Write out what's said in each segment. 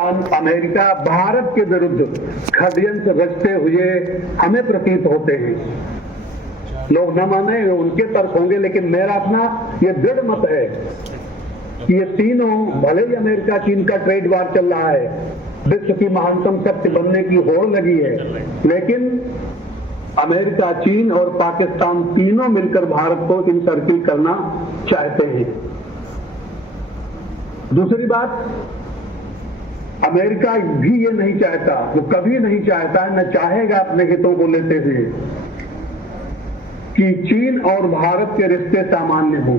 Pakistan, America Bharat के विरुद्ध षड्यंत्र रचते हुए हमें प्रतीत होते हैं। लोग न माने, उनके तर्क होंगे, लेकिन मेरा अपना ये दृढ़ मत है कि ये तीनों, भले ही अमेरिका चीन का ट्रेड वार चल रहा है, विश्व की महानतम शक्ति बनने की होड़ लगी है, लेकिन अमेरिका, चीन और पाकिस्तान तीनों मिलकर भारत को इनसर्किल करना चाहते हैं। दूसरी बात, अमेरिका भी ये नहीं चाहता, वो कभी नहीं चाहता, न चाहेगा अपने हितों को लेते हुए कि चीन और भारत के रिश्ते सामान्य हों।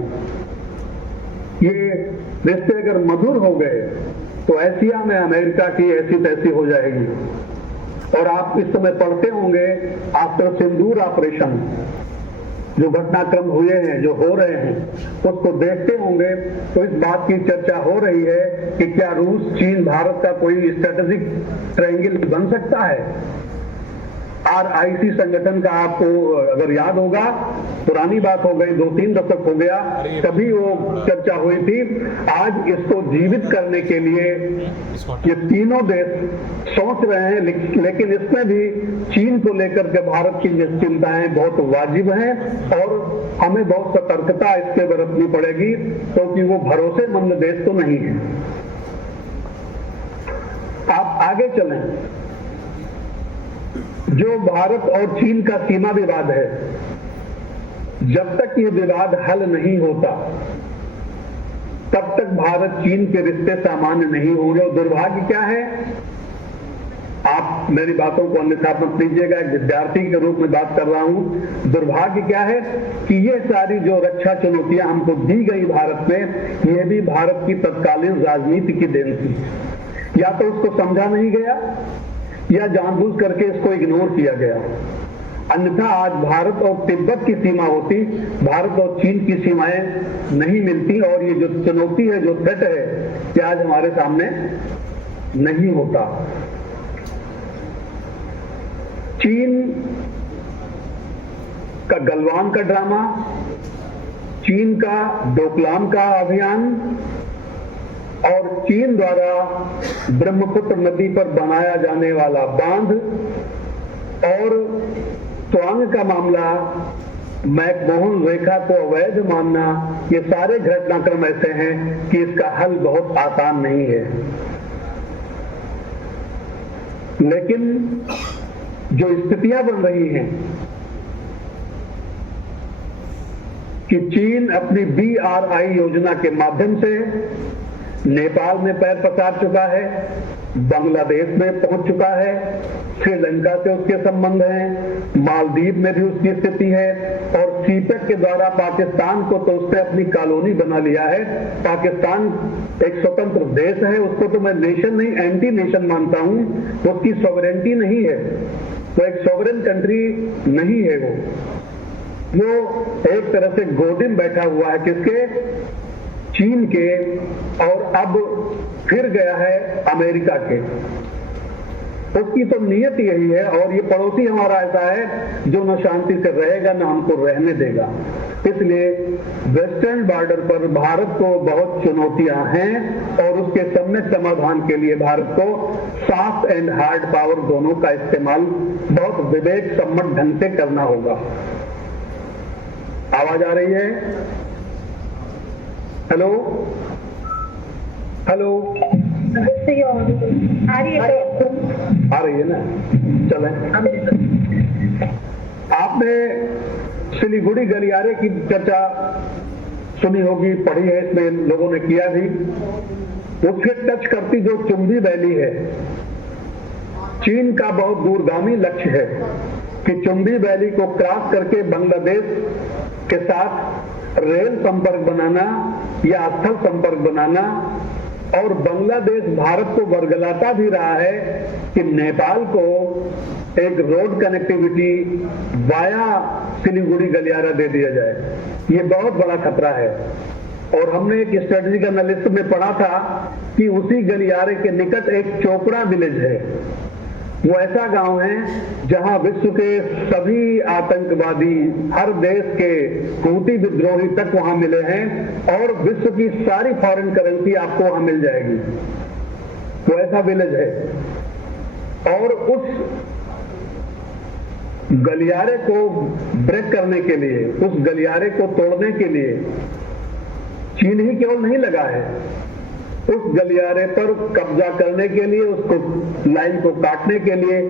ये रिश्ते अगर मधुर हो गए तो एशिया में अमेरिका की ऐसी तैसी हो जाएगी। और आप इस समय पढ़ते होंगे, आफ्टर सिंदूर ऑपरेशन जो घटनाक्रम हुए हैं, जो हो रहे हैं, उसको देखते होंगे तो इस बात की चर्चा हो रही है कि क्या रूस, चीन, भारत का कोई स्ट्रेटेजिक ट्रायंगल बन सकता है। RIC संगठन का आपको अगर याद होगा, पुरानी बात हो गई, 2-3 दशक हो गया, तभी वो चर्चा हुई थी। आज इसको जीवित करने के लिए ये तीनों देश सोच रहे हैं, लेकिन इसमें भी चीन को लेकर के भारत की चिंताएं बहुत वाजिब हैं और हमें बहुत सतर्कता इससे बरतनी पड़ेगी, क्योंकि वो भरोसेमंद देश तो नहीं है। आप आगे चलें। जो भारत और चीन का सीमा विवाद है, जब तक ये विवाद हल नहीं होता तब तक भारत चीन के रिश्ते सामान्य नहीं होंगे। और दुर्भाग्य क्या है, आप मेरी बातों को अन्यथा मत लीजिएगा, एक विद्यार्थी के रूप में बात कर रहा हूं। दुर्भाग्य क्या है कि ये सारी जो रक्षा चुनौतियां हमको दी गई भारत में, ये भी भारत की तत्कालीन राजनीति की देन थी। या तो उसको समझा नहीं गया या जानबूझ करके इसको इग्नोर किया गया। अन्यथा आज भारत और तिब्बत की सीमा होती, भारत और चीन की सीमाएं नहीं मिलती और ये जो चुनौती है, जो थ्रेट है, ये आज हमारे सामने नहीं होता। चीन का गलवान का ड्रामा, चीन का डोकलाम का अभियान और चीन द्वारा ब्रह्मपुत्र नदी पर बनाया जाने वाला बांध और त्वांग का मामला, मैकमोहन रेखा को अवैध मानना, ये सारे घटनाक्रम ऐसे हैं कि इसका हल बहुत आसान नहीं है। लेकिन जो स्थितियां बन रही हैं कि चीन अपनी BRI योजना के माध्यम से नेपाल में पैर पसार चुका है, बांग्लादेश में पहुंच चुका है, श्रीलंका से उसके संबंध हैं, मालदीव में भी उसकी स्थिति है और सीपेक के द्वारा पाकिस्तान को तो उसने अपनी कॉलोनी बना लिया है। पाकिस्तान एक स्वतंत्र देश है, उसको तो मैं नेशन नहीं, एंटी नेशन मानता हूं। उसकी सॉवरेनिटी नहीं है, वो एक सॉवरेन कंट्री नहीं है। वो एक तरह से गोदी में बैठा हुआ है किसके, चीन के, और अब फिर गया है अमेरिका के। उसकी तो नियत यही है और ये पड़ोसी हमारा ऐसा है जो न शांति से रहेगा न हमको रहने देगा। इसलिए वेस्टर्न बॉर्डर पर भारत को बहुत चुनौतियां हैं और उसके सम्यक समाधान के लिए भारत को सॉफ्ट एंड हार्ड पावर दोनों का इस्तेमाल बहुत विवेक सम्मत ढंग से करना होगा। आवाज आ रही है? हेलो हेलो, आ रही है ना? चलें। आपने सिलीगुड़ी गलियारे की चर्चा सुनी होगी, पढ़ी है, इसमें लोगों ने किया भी। उसके टच करती जो चुंबी वैली है, चीन का बहुत दूरगामी लक्ष्य है कि चुंबी वैली को क्रॉस करके बांग्लादेश के साथ रेल संपर्क बनाना या स्थल संपर्क बनाना। और बांग्लादेश भारत को वर्गलाता भी रहा है कि नेपाल को एक रोड कनेक्टिविटी वाया सिलीगुड़ी गलियारा दे दिया जाए। ये बहुत बड़ा खतरा है और हमने एक स्ट्रेटेजिक एनालिस्ट में पढ़ा था कि उसी गलियारे के निकट एक चोपड़ा विलेज है। वो ऐसा गांव है जहां विश्व के सभी आतंकवादी, हर देश के हूती विद्रोही तक वहां मिले हैं और विश्व की सारी फॉरेन करेंसी आपको वहां मिल जाएगी। वो ऐसा विलेज है, और उस गलियारे को ब्रेक करने के लिए, उस गलियारे को तोड़ने के लिए चीन ही केवल नहीं लगा है, उस गलियारे पर कब्जा करने के लिए, उसको लाइन को काटने के लिए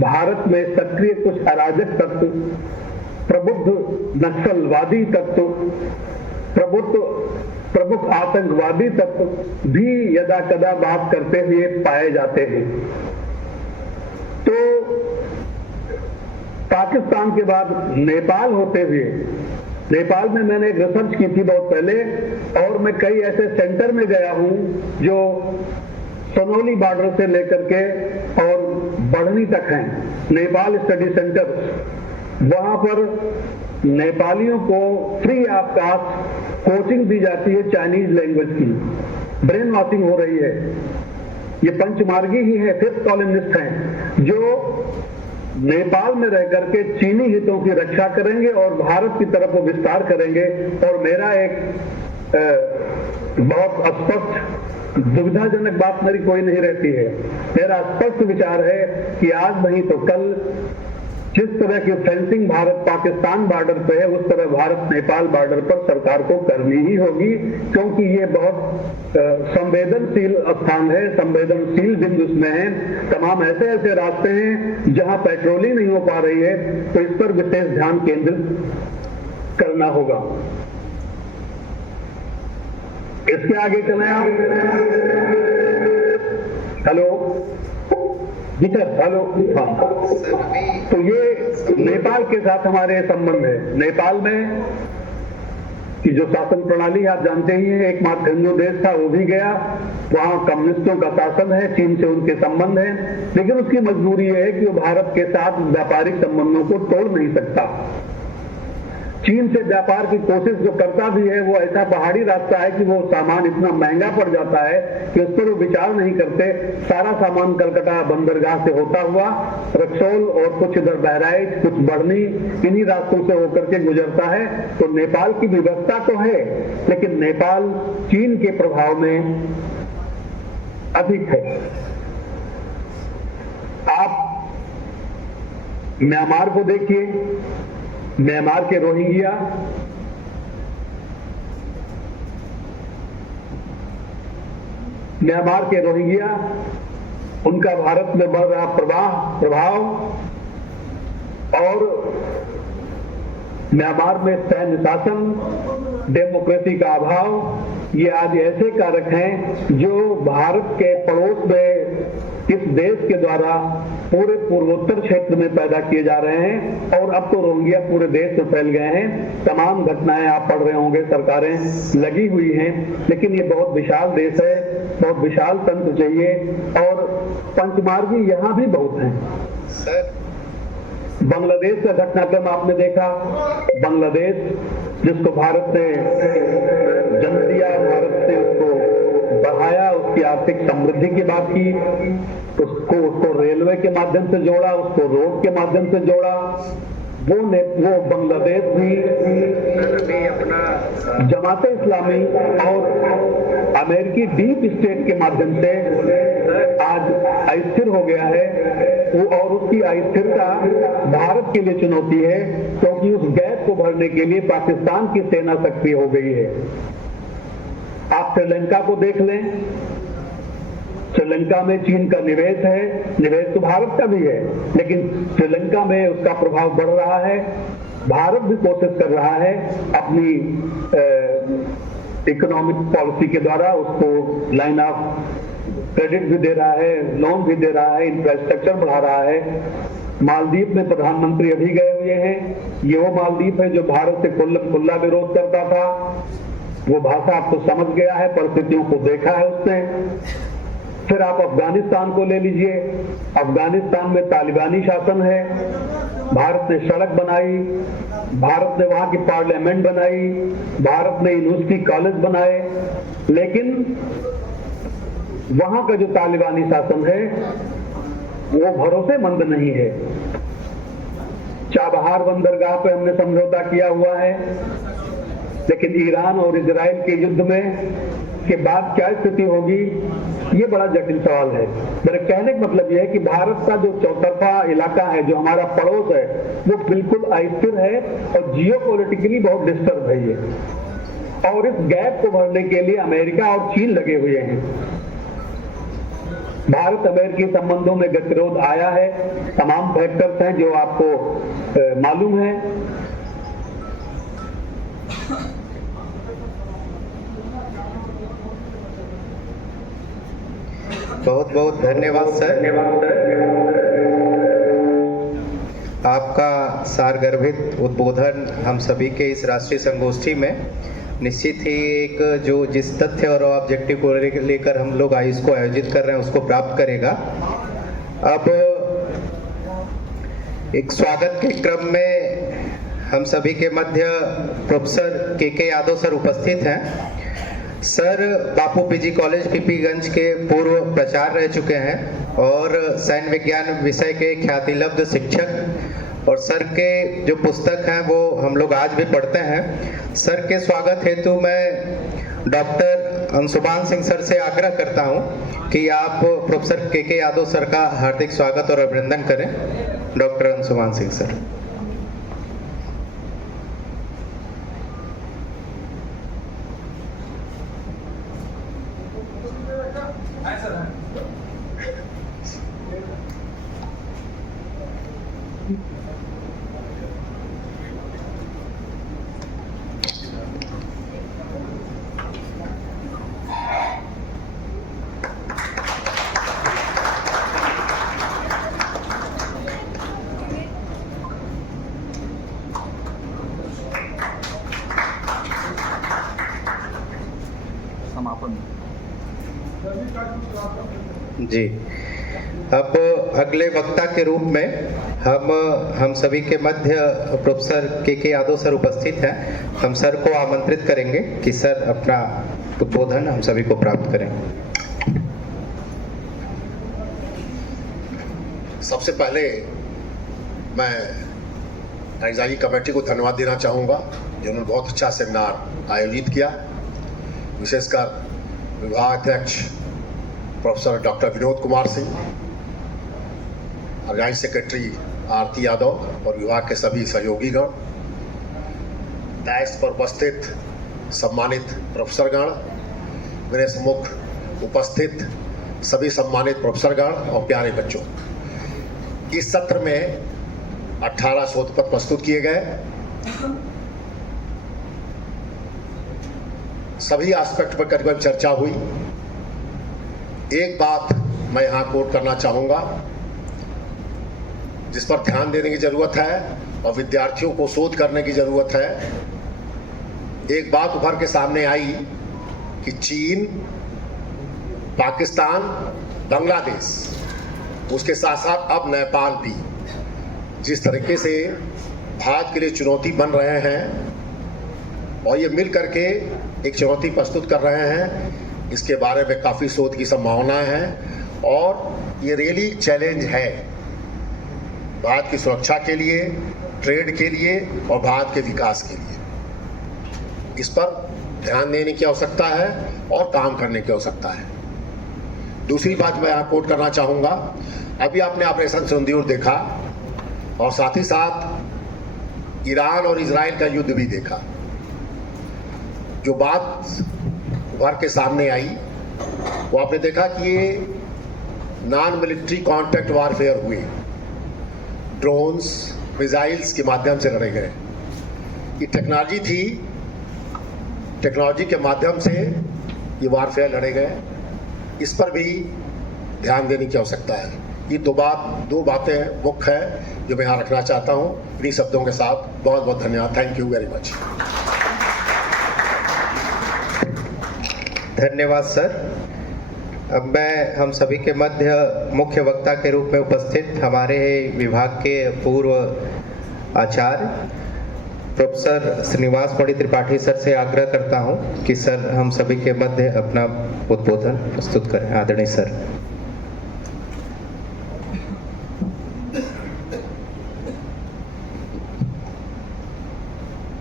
भारत में सक्रिय कुछ अराजक तत्व, प्रबुद्ध नक्सलवादी तत्व, प्रमुख आतंकवादी तत्व भी यदा कदा बात करते हुए पाए जाते हैं। तो पाकिस्तान के बाद नेपाल होते हुए, नेपाल में मैंने एक रिसर्च की थी बहुत पहले, और मैं कई ऐसे सेंटर में गया हूं जो सोनौली बॉर्डर से लेकर के और बढ़नी तक हैं, नेपाल स्टडी सेंटर। वहां पर नेपालियों को फ्री ऑफ कास्ट कोचिंग दी जाती है चाइनीज लैंग्वेज की, ब्रेन वॉशिंग हो रही है। ये पंचमार्गी ही है, फिफ्थ कॉलोनिस्ट हैं, जो नेपाल में रह करके चीनी हितों की रक्षा करेंगे और भारत की तरफ वो विस्तार करेंगे। और मेरा एक बहुत स्पष्ट, दुविधाजनक बात मेरी कोई नहीं रहती है, मेरा स्पष्ट विचार है कि आज नहीं तो कल जिस तरह की फेंसिंग भारत पाकिस्तान बॉर्डर पे है, उस तरह भारत नेपाल बॉर्डर पर सरकार को करनी ही होगी, क्योंकि ये बहुत संवेदनशील स्थान है, संवेदनशील बिंदु इसमें है। तमाम ऐसे ऐसे रास्ते हैं जहां पेट्रोलिंग नहीं हो पा रही है, तो इस पर विशेष ध्यान केंद्रित करना होगा। इसके आगे चलें आप। हेलो जी सर, हेलो। हाँ, तो ये नेपाल के साथ हमारे संबंध है। नेपाल में की जो शासन प्रणाली आप जानते ही हैं, एकमात्र हिंदू देश था, वो भी गया, वहां कम्युनिस्टों का शासन है, चीन से उनके संबंध है, लेकिन उसकी मजबूरी है कि वो भारत के साथ व्यापारिक संबंधों को तोड़ नहीं सकता। चीन से व्यापार की कोशिश जो करता भी है, वो ऐसा पहाड़ी रास्ता है कि वो सामान इतना महंगा पड़ जाता है कि उस पर वो विचार नहीं करते। सारा सामान कलकत्ता बंदरगाह से होता हुआ रक्सौल और कुछ इधर बहराइच, कुछ बढ़नी, इन्हीं रास्तों से होकर के गुजरता है। तो नेपाल की व्यवस्था तो है, लेकिन नेपाल चीन के प्रभाव में अधिक है। आप म्यांमार को देखिए, म्यांमार के रोहिंग्या, म्यांमार के रोहिंग्या, उनका भारत में बढ़ रहा प्रभाव, और म्यांमार में सैन्य शासन, डेमोक्रेसी का अभाव, ये आज ऐसे कारक हैं जो भारत के पड़ोस में इस देश के द्वारा पूरे पूर्वोत्तर क्षेत्र में पैदा किए जा रहे हैं, और अब तो रोहिंग्या पूरे देश में फैल गए हैं। तमाम घटनाएं आप पढ़ रहे होंगे, सरकारें लगी हुई हैं, लेकिन ये बहुत विशाल देश है, बहुत विशाल तंत्र चाहिए, और पंचमार्गी यहाँ भी बहुत हैं। बांग्लादेश का घटनाक्रम आपने देखा, बांग्लादेश जिसको भारत ने जन्म दिया, भारत से उसको बढ़ाया, उसकी आर्थिक समृद्धि की बात की, उसको रेलवे के माध्यम से जोड़ा, उसको रोड के माध्यम से जोड़ा। वो बांग्लादेश भी जमाते इस्लामी और अमेरिकी डीप स्टेट के माध्यम से आज अस्थिर हो गया है, और उसकी अस्थिरता भारत के लिए चुनौती है, क्योंकि उस गैप को भरने के लिए पाकिस्तान की सेना सक्रिय हो गई है। आप श्रीलंका को देख लें, श्रीलंका में चीन का निवेश है, निवेश तो भारत का भी है, लेकिन श्रीलंका में उसका प्रभाव बढ़ रहा है। भारत भी कोशिश कर रहा है अपनी इकोनॉमिक पॉलिसी के द्वारा, उसको लाइन ऑफ क्रेडिट भी दे रहा है, लोन भी दे रहा है, इंफ्रास्ट्रक्चर बढ़ा रहा है। मालदीव में प्रधानमंत्री अभी गए हुए हैं, ये वो मालदीव है जो भारत से खुला विरोध करता था। वो भाषा आपको समझ गया है, परिस्थितियों को देखा है उसने। फिर आप अफगानिस्तान को ले लीजिए, अफगानिस्तान में तालिबानी शासन है, भारत ने सड़क बनाई, भारत ने वहां की पार्लियामेंट बनाई, भारत ने यूनिवर्सिटी कॉलेज बनाए, लेकिन वहां का जो तालिबानी शासन है वो भरोसेमंद नहीं है। चाबहार बंदरगाह पे हमने समझौता किया हुआ है, लेकिन ईरान और इजराइल के युद्ध में के बाद क्या स्थिति होगी ये बड़ा जटिल सवाल है। मेरे कहने का मतलब यह है कि भारत का जो चौतरफा इलाका है, जो हमारा पड़ोस है, वो बिल्कुल अस्थिर है और जियोपॉलिटिकली बहुत डिस्टर्ब है ये। और इस गैप को भरने के लिए अमेरिका और चीन लगे हुए हैं। भारत अमेरिकी संबंधों में गतिरोध आया है, तमाम फैक्टर्स हैं जो आपको मालूम है। बहुत बहुत धन्यवाद सर। आपका सारगर्भित उद्बोधन हम सभी के इस राष्ट्रीय संगोष्ठी में निश्चित ही एक जो जिस तथ्य और ऑब्जेक्टिव को लेकर हम लोग इसको आयोजित कर रहे हैं उसको प्राप्त करेगा। अब एक स्वागत के क्रम में हम सभी के मध्य प्रोफेसर के यादव सर उपस्थित हैं। सर बापू पीजी कॉलेज पीपीगंज के पूर्व प्राचार्य रह चुके हैं और सैन्य विज्ञान विषय के ख्यातिलब्ध शिक्षक, और सर के जो पुस्तक हैं वो हम लोग आज भी पढ़ते हैं। सर के स्वागत हेतु मैं डॉक्टर अंशुमान सिंह सर से आग्रह करता हूं कि आप प्रोफेसर के यादव सर का हार्दिक स्वागत और अभिनंदन करें। Doctor Anshuman Singh sir. जी, अब अगले वक्ता के रूप में हम सभी के मध्य प्रोफेसर के यादव सर उपस्थित हैं। हम सर को आमंत्रित करेंगे कि सर अपना उद्बोधन हम सभी को प्राप्त करें। सबसे पहले मैं एंजाइटी कमेटी को धन्यवाद देना चाहूँगा जिन्होंने बहुत अच्छा सेमिनार आयोजित किया। विशेषकर विभागाध्यक्ष professor doctor Vinod Kumar Singh, organize secretary Aarti Yadav और विभाग के सभी सहयोगीगण, डायस पर उपस्थित सम्मानित प्रोफेसरगण, मेरे सम्मुख उपस्थित सभी सम्मानित प्रोफेसरगण और प्यारे बच्चों। इस सत्र में 18 शोध पत्र प्रस्तुत किए गए। सभी एस्पेक्ट पर करीबन चर्चा हुई। एक बात मैं यहाँ कोट करना चाहूँगा जिस पर ध्यान देने की ज़रूरत है और विद्यार्थियों को शोध करने की ज़रूरत है। एक बात उभर के सामने आई कि चीन, पाकिस्तान, बांग्लादेश, उसके साथ साथ अब नेपाल भी जिस तरीके से भारत के लिए चुनौती बन रहे हैं और ये मिल करके एक चुनौती प्रस्तुत कर रहे हैं, इसके बारे में काफ़ी शोध की संभावनाएं हैं और ये रियली चैलेंज है भारत की सुरक्षा के लिए, ट्रेड के लिए और भारत के विकास के लिए। इस पर ध्यान देने की आवश्यकता है और काम करने की आवश्यकता है। दूसरी बात मैं यहाँ कोट करना चाहूँगा, अभी आपने ऑपरेशन सिंदूर देखा और साथ ही साथ ईरान और इजराइल का युद्ध भी देखा। जो बात उभर के सामने आई वो आपने देखा कि ये नॉन मिलिट्री कॉन्टैक्ट वारफेयर हुए, ड्रोन्स, मिसाइल्स के माध्यम से लड़े गए। ये टेक्नोलॉजी थी, टेक्नोलॉजी के माध्यम से ये वारफेयर लड़े गए। इस पर भी ध्यान देने की आवश्यकता है। ये दो बातें मुख्य है जो मैं यहाँ रखना चाहता हूँ। इन्हीं शब्दों के साथ बहुत बहुत धन्यवाद। Thank you very much. धन्यवाद सर। अब मैं हम सभी के मध्य मुख्य वक्ता के रूप में उपस्थित हमारे विभाग के पूर्व आचार्य प्रोफेसर श्रीनिवास मणि त्रिपाठी सर से आग्रह करता हूं कि सर हम सभी के मध्य अपना उद्बोधन प्रस्तुत करें। आदरणीय सर।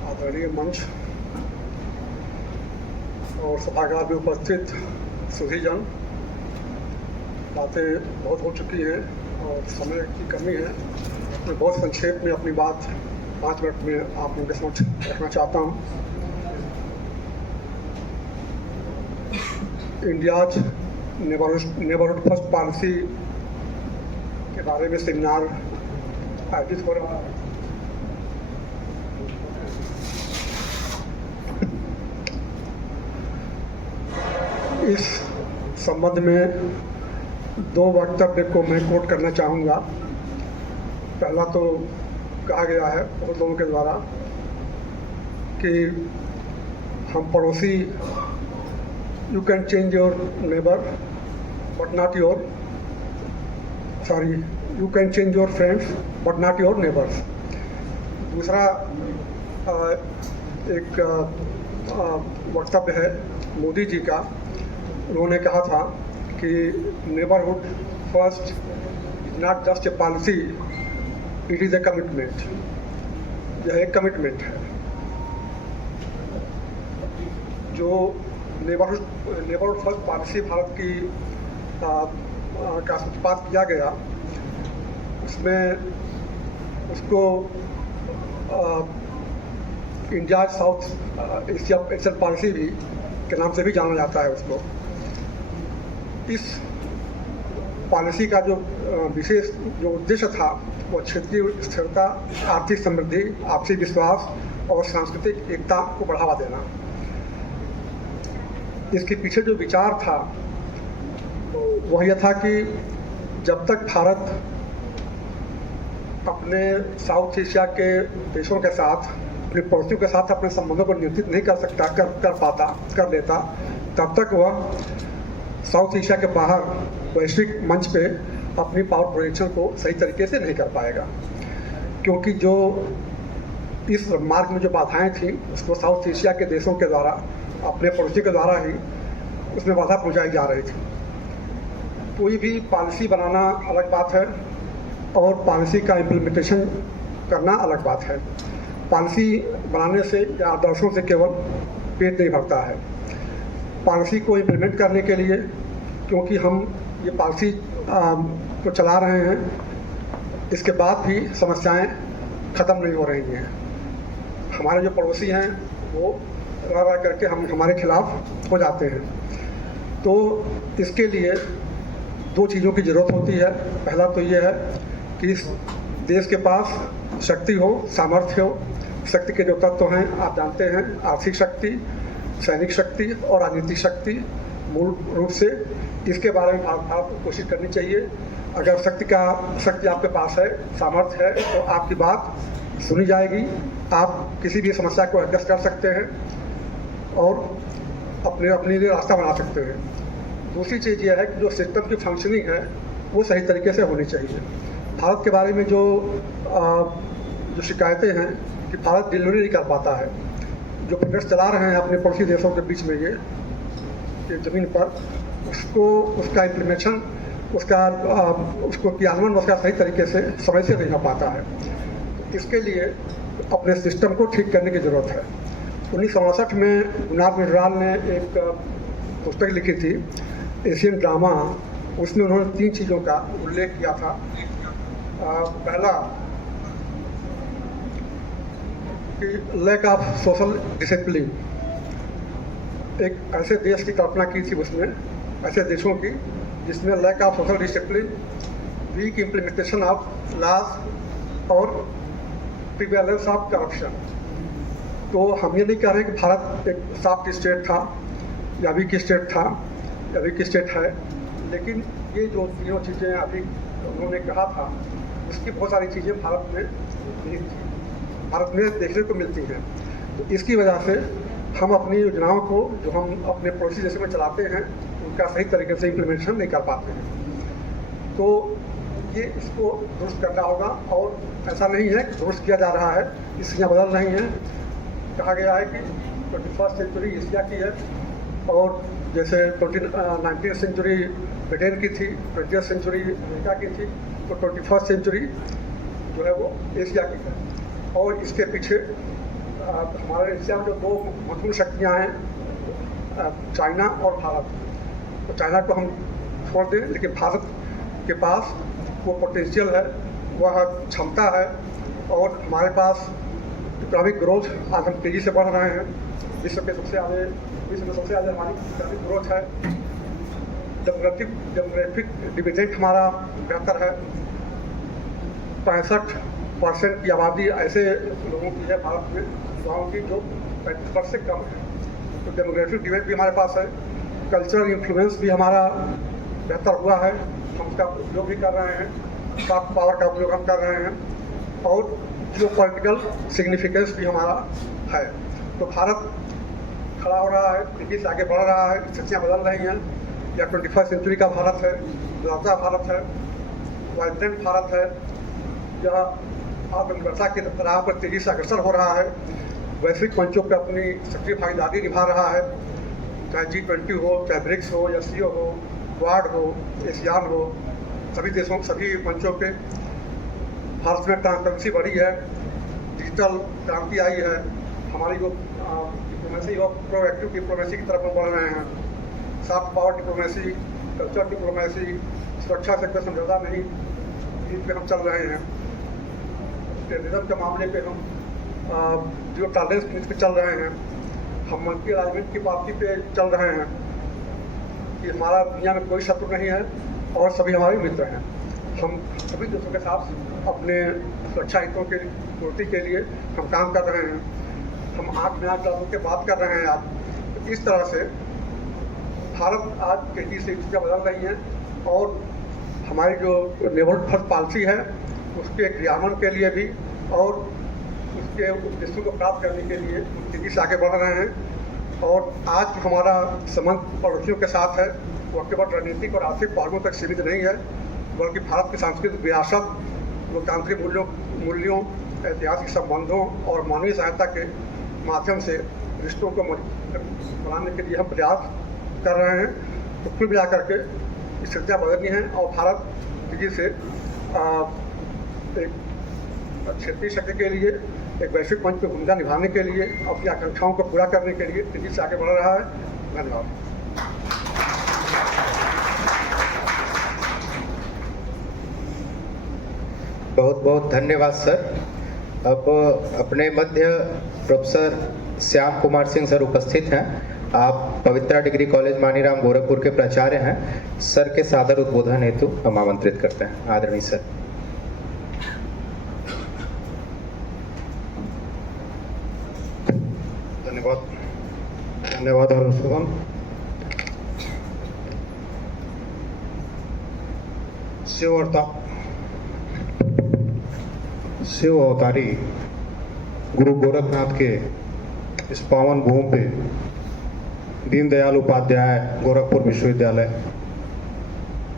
आदरणीय मंच और सभागार में उपस्थित सुधीजन, बातें बहुत हो चुकी हैं और समय की कमी है। मैं बहुत संक्षेप में अपनी बात 5 मिनट में आप लोगों के समक्ष रखना चाहता हूँ। इंडियाज नेबरहुड फर्स्ट पॉलिसी के बारे में सेमिनार आयोजित हो रहा है। इस संबंध में 2 वक्तव्य को मैं कोट करना चाहूँगा। पहला तो कहा गया है बहुत लोगों के द्वारा कि हम पड़ोसी, you can change your neighbour but not your you can change your friends but not your neighbours. दूसरा एक वक्तव्य है मोदी जी का। उन्होंने कहा था कि neighbourhood first is not just a policy, it is a commitment. यह एक कमिटमेंट है। जो नेबरहुड फर्स्ट पॉलिसी भारत की का सूत्रपात किया गया, उसमें उसको इंडिया साउथ एशियन पॉलिसी भी के नाम से भी जाना जाता है उसको। इस पॉलिसी का जो विशेष जो उद्देश्य था वो क्षेत्रीय स्थिरता, आर्थिक समृद्धि, आपसी विश्वास और सांस्कृतिक एकता को बढ़ावा देना। इसके पीछे जो विचार था वह यह था कि जब तक भारत अपने साउथ एशिया के देशों के साथ, अपने पड़ोसियों के साथ अपने संबंधों को नियंत्रित नहीं कर लेता, तब तक वह साउथ एशिया के बाहर वैश्विक मंच पे अपनी पावर प्रोजेक्शन को सही तरीके से नहीं कर पाएगा। क्योंकि जो इस मार्ग में जो बाधाएं थी उसको साउथ एशिया के देशों के द्वारा, अपने पड़ोसी के द्वारा ही उसमें बाधा पहुंचाई जा रही थी। कोई भी पॉलिसी बनाना अलग बात है और पॉलिसी का इम्प्लीमेंटेशन करना अलग बात है। पॉलिसी बनाने से या आदर्शों से केवल पेट नहीं भरता है। पॉलिसी को इम्प्लीमेंट करने के लिए, क्योंकि हम ये पॉलिसी को चला रहे हैं, इसके बाद भी समस्याएं ख़त्म नहीं हो रही हैं। हमारे जो पड़ोसी हैं वो रह करके हमारे खिलाफ हो जाते हैं। तो इसके लिए 2 चीज़ों की ज़रूरत होती है। पहला तो ये है कि इस देश के पास शक्ति हो, सामर्थ्य हो। शक्ति के जो तत्व हैं आप जानते हैं, आर्थिक शक्ति, सैनिक शक्ति और राजनीतिक शक्ति। मूल रूप से इसके बारे में भारत को कोशिश करनी चाहिए। अगर शक्ति आपके पास है, सामर्थ्य है, तो आपकी बात सुनी जाएगी। आप किसी भी समस्या को एडजस्ट कर सकते हैं और अपने लिए रास्ता बना सकते हैं। दूसरी चीज़ यह है कि जो सिस्टम की फंक्शनिंग है वो सही तरीके से होनी चाहिए। भारत के बारे में जो शिकायतें हैं कि भारत डिलीवरी नहीं कर पाता है, जो प्रोजेक्ट चला रहे हैं अपने पड़ोसी देशों के बीच में ये ज़मीन पर, उसका इम्प्लीमेंटेशन, उसको क्रियान्वयन उसका सही तरीके से समय से नहीं हो पाता है। इसके लिए अपने सिस्टम को ठीक करने की ज़रूरत है। 1959 में गुनार मिडराल ने एक पुस्तक लिखी थी, एशियन ड्रामा। उसमें उन्होंने 3 चीज़ों का उल्लेख किया था। पहला कि लैक ऑफ सोशल डिसिप्लिन। एक ऐसे देश की कल्पना की थी उसमें, ऐसे देशों की जिसमें lack of social discipline, weak implementation of laws और प्रिवेलेंस ऑफ करप्शन। तो हम ये नहीं कह रहे कि भारत एक सॉफ्ट स्टेट था या वीक स्टेट था या वीक स्टेट है, लेकिन ये जो तीनों चीज़ें अभी उन्होंने कहा था, उसकी बहुत सारी चीज़ें भारत में नहीं थी, भारत में देखने को मिलती हैं। तो इसकी वजह से हम अपनी योजनाओं को जो हम अपने पड़ोसी देशों में चलाते हैं उनका सही तरीके से इम्प्लीमेंटेशन नहीं कर पाते हैं। तो ये इसको दुरुस्त करना होगा। और ऐसा नहीं है कि दुरुस्त किया जा रहा है, स्थितियाँ बदल रही हैं। कहा गया है कि 21st सेंचुरी एशिया की है और जैसे 19th सेंचुरी ब्रिटेन की थी, 20th सेंचुरी अमेरिका की थी, तो 21st सेंचुरी जो है वो एशिया की है। और इसके पीछे हमारे एशिया में जो 2 महत्वपूर्ण शक्तियाँ हैं, चाइना और भारत। तो चाइना को हम छोड़ दें, लेकिन भारत के पास वो पोटेंशियल है, वह क्षमता है, और हमारे पास इकोनॉमिक ग्रोथ आज हम तेज़ी से बढ़ रहे हैं। विश्व में सबसे आगे हमारी इकोनॉमिक ग्रोथ है। डेमोग्राफिक डिविडेंड हमारा बेहतर है। 65% की आबादी ऐसे लोगों की है भारत में, गाँव की, जो 35% से कम है। तो डेमोग्राफिक डिविडेंड भी हमारे पास है। कल्चरल इन्फ्लुएंस भी हमारा बेहतर हुआ है, हम उसका उपयोग भी कर रहे हैं। सॉफ्ट पावर का उपयोग हम कर रहे हैं, और जो पॉलिटिकल सिग्निफिकेंस भी हमारा है। तो भारत खड़ा हो रहा है, तेजी से आगे बढ़ रहा है, स्थितियाँ बदल रही हैं। या 21वीं सेंचुरी का भारत है, बदलता भारत है, वाइब्रेंट भारत है, यह आत्मनिर्भरता की राह पर तेजी से अग्रसर हो रहा है। वैश्विक मंचों पर अपनी सक्रिय भागीदारी निभा रहा है, चाहे G20 हो, चाहे ब्रिक्स हो, या CO हो, क्वाड हो, एशियान हो, सभी मंचों पे भारत में ट्रांसपेरेंसी बढ़ी है, डिजिटल क्रांति आई है। हमारी जो डिप्लोमेसी और प्रोएक्टिव डिप्लोमेसी की तरफ हम बढ़ रहे हैं। Soft power diplomacy, culture diplomacy, सुरक्षा से कोई समझौता नहीं, इन पे हम चल रहे हैं। टेररिज्म के मामले पे हम जो टॉलरेंस पे चल रहे हैं। हम मल्टी अलाइनमेंट की पार्टी पे चल रहे हैं कि हमारा दुनिया में कोई शत्रु नहीं है और सभी हमारे मित्र हैं। हम सभी देशों के साथ अपने सुरक्षा हितों की पूर्ति के लिए हम काम कर रहे हैं। हम 8 में 8 लोगों के बात कर रहे हैं आज। तो इस तरह से भारत आज तेजी से स्थितियाँ बदल रही हैं, और हमारी जो नेबरहुड फर्स्ट पॉलिसी है उसके क्रियान्वयन के लिए भी और उसके उद्देश्यों को प्राप्त करने के लिए तेजी से आगे बढ़ रहे हैं। और आज हमारा संबंध पड़ोसियों के साथ है, वो केवल रणनीतिक और आर्थिक पहलुओं तक सीमित नहीं है, बल्कि भारत की सांस्कृतिक विरासत, लोकतांत्रिक मूल्यों, ऐतिहासिक संबंधों और मानवीय सहायता के माध्यम से रिश्तों को बनाने के लिए हम प्रयास कर रहे हैं। तो कुल मिला करके स्थितियाँ बदलनी हैं, और भारत तेजी से एक क्षेत्रीय शक्ति के लिए, एक वैश्विक मंच पर भूमिका निभाने के लिए, अपनी आकांक्षाओं को पूरा करने के लिए तेजी से आगे बढ़ रहा है। धन्यवाद। बहुत बहुत धन्यवाद सर। अब अपने मध्य प्रोफेसर श्याम कुमार सिंह सर उपस्थित हैं। आप पवित्रा डिग्री कॉलेज मानीराम गोरखपुर के प्राचार्य हैं। सर के सादर उद्बोधन हेतु हम आमंत्रित करते हैं। आदरणीय सर। धन्यवाद अरुण शुभम। शिव अवतारी गुरु गोरखनाथ के इस पावन भूमि पे दीनदयाल उपाध्याय गोरखपुर विश्वविद्यालय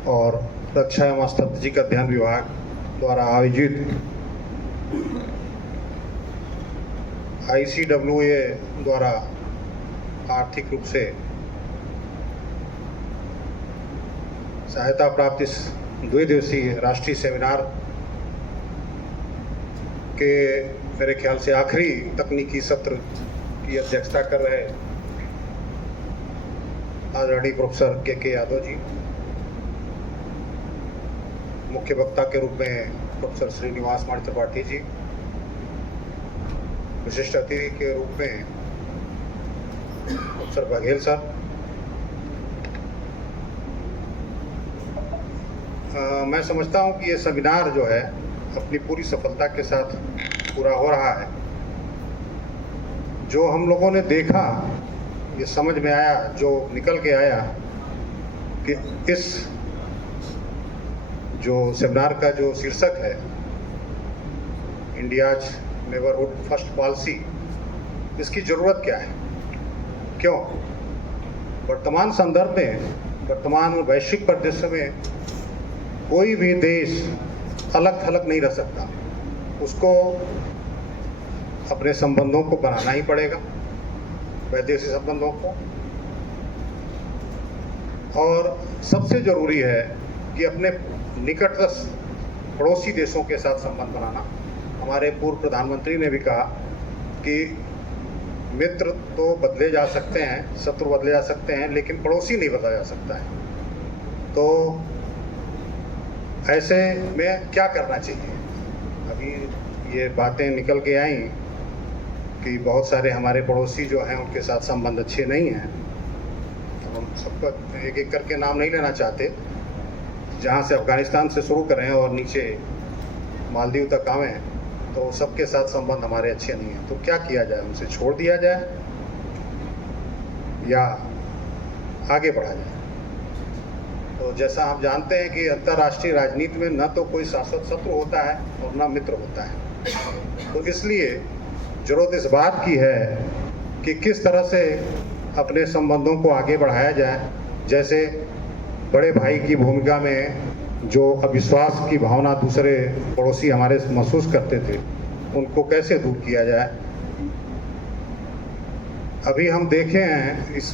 और रक्षा एवं स्ट्रेटेजिक अध्ययन विभाग द्वारा आयोजित ICWA द्वारा आर्थिक रूप से सहायता प्राप्त इस द्विदिवसीय राष्ट्रीय सेमिनार के मेरे ख्याल से आखिरी तकनीकी सत्र की अध्यक्षता कर रहे आदरणीय प्रोफेसर के यादव जी, मुख्य वक्ता के रूप में प्रोफेसर श्रीनिवास माणी त्रिपाठी जी, विशिष्ट अतिथि के रूप में प्रोफेसर बघेल सर, मैं समझता हूं कि ये सेमिनार जो है अपनी पूरी सफलता के साथ पूरा हो रहा है। जो हम लोगों ने देखा, ये समझ में आया, जो निकल के आया कि इस जो सेमिनार का जो शीर्षक है इंडियाज नेबरहुड फर्स्ट पॉलिसी, इसकी ज़रूरत क्या है, क्यों वर्तमान संदर्भ में, वर्तमान वैश्विक परिदृश्य में कोई भी देश अलग थलग नहीं रह सकता। उसको अपने संबंधों को बनाना ही पड़ेगा, वैदेशिक संबंधों को, और सबसे ज़रूरी है कि अपने निकटस्थ पड़ोसी देशों के साथ संबंध बनाना। हमारे पूर्व प्रधानमंत्री ने भी कहा कि मित्र तो बदले जा सकते हैं, शत्रु बदले जा सकते हैं, लेकिन पड़ोसी नहीं बदला जा सकता है। तो ऐसे में क्या करना चाहिए? अभी ये बातें निकल के आई कि बहुत सारे हमारे पड़ोसी जो हैं उनके साथ संबंध अच्छे नहीं हैं। तो हम सबका एक एक करके नाम नहीं लेना चाहते, जहाँ से अफ़गानिस्तान से शुरू करें और नीचे मालदीव तक आवें, तो सबके साथ संबंध हमारे अच्छे नहीं हैं। तो क्या किया जाए? उनसे छोड़ दिया जाए या आगे बढ़ा जाए? तो जैसा आप जानते हैं कि अंतर्राष्ट्रीय राजनीति में न तो कोई शासक शत्रु होता है और न मित्र होता है। तो इसलिए जरूरत इस बात की है कि किस तरह से अपने संबंधों को आगे बढ़ाया जाए। जैसे बड़े भाई की भूमिका में जो अविश्वास की भावना दूसरे पड़ोसी हमारे महसूस करते थे, उनको कैसे दूर किया जाए। अभी हम देखे हैं इस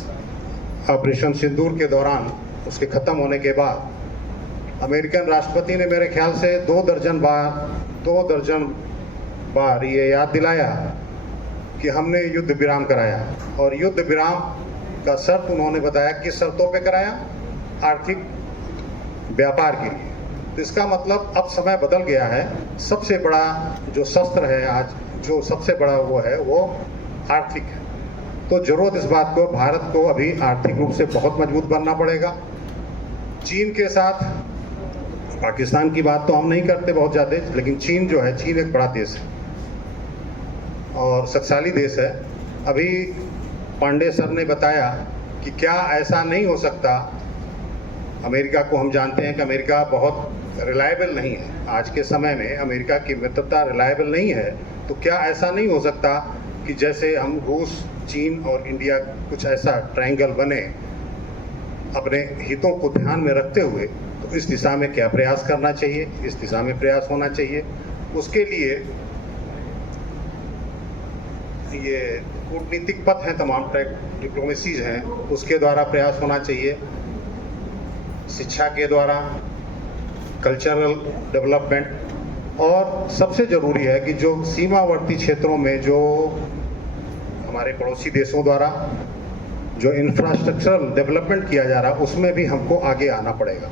ऑपरेशन सिंदूर के दौरान, उसके ख़त्म होने के बाद अमेरिकन राष्ट्रपति ने मेरे ख्याल से 2 दर्जन बार ये याद दिलाया कि हमने युद्ध विराम कराया, और युद्ध विराम का शर्त उन्होंने बताया किस शर्तों पे कराया? आर्थिक व्यापार के लिए। तो इसका मतलब अब समय बदल गया है। सबसे बड़ा जो शस्त्र है आज, जो सबसे बड़ा वो है, वो आर्थिक है। तो जरूरत इस बात को, भारत को अभी आर्थिक रूप से बहुत मजबूत बनना पड़ेगा। चीन के साथ, पाकिस्तान की बात तो हम नहीं करते बहुत ज़्यादा, लेकिन चीन जो है, चीन एक बड़ा देश है और शक्तिशाली देश है। अभी पांडे सर ने बताया कि क्या ऐसा नहीं हो सकता, अमेरिका को हम जानते हैं कि अमेरिका बहुत रिलायबल नहीं है। आज के समय में अमेरिका की मित्रता रिलायबल नहीं है। तो क्या ऐसा नहीं हो सकता कि जैसे हम रूस, चीन और इंडिया कुछ ऐसा ट्रायंगल बने अपने हितों को ध्यान में रखते हुए? तो इस दिशा में क्या प्रयास करना चाहिए? इस दिशा में प्रयास होना चाहिए। उसके लिए ये कूटनीतिक पथ हैं, तमाम डिप्लोमेसीज हैं, उसके द्वारा प्रयास होना चाहिए। शिक्षा के द्वारा, कल्चरल डेवलपमेंट, और सबसे ज़रूरी है कि जो सीमावर्ती क्षेत्रों में जो हमारे पड़ोसी देशों द्वारा जो इंफ्रास्ट्रक्चरल डेवलपमेंट किया जा रहा है, उसमें भी हमको आगे आना पड़ेगा।